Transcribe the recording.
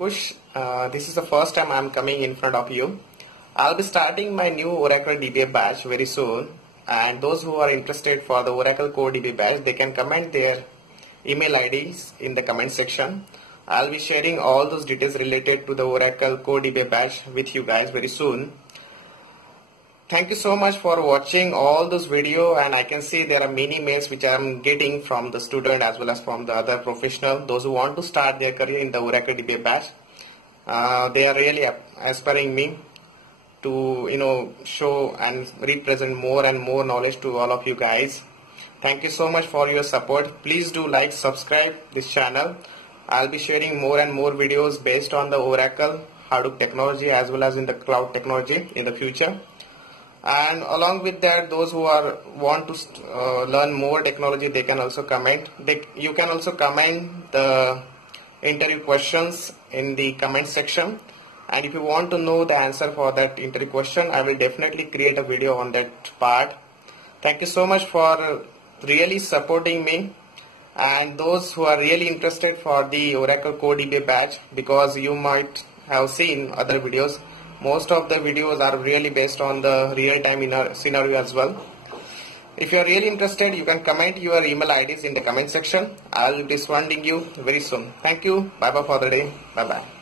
Kush. This is the first time I am coming in front of you. I'll be starting my new Oracle DBA batch very soon, and those who are interested for the Oracle Core DBA batch, they can comment their email IDs in the comment section. I'll be sharing all those details related to the Oracle Core DBA batch with you guys very soon. Thank you so much for watching all this video, and I can see there are many mails which I am getting from the student as well as from the other professional, those who want to start their career in the Oracle DBA batch. They are really aspiring me to show and represent more and more knowledge to all of you guys. Thank you so much for your support. Please do like, subscribe this channel. I'll be sharing more and more videos based on the Oracle Hadoop technology as well as in the cloud technology in the future. And along with that, those who want to learn more technology, they can also comment. You can also comment the interview questions in the comment section, and if you want to know the answer for that interview question, I will definitely create a video on that part. Thank you so much for really supporting me, and those who are really interested for the Oracle Core DBA batch, because you might have seen other videos. Most of the videos are really based on the real-time scenario as well. If you are really interested, you can comment your email IDs in the comment section. I will be responding you very soon. Thank you. Bye bye for the day. Bye bye.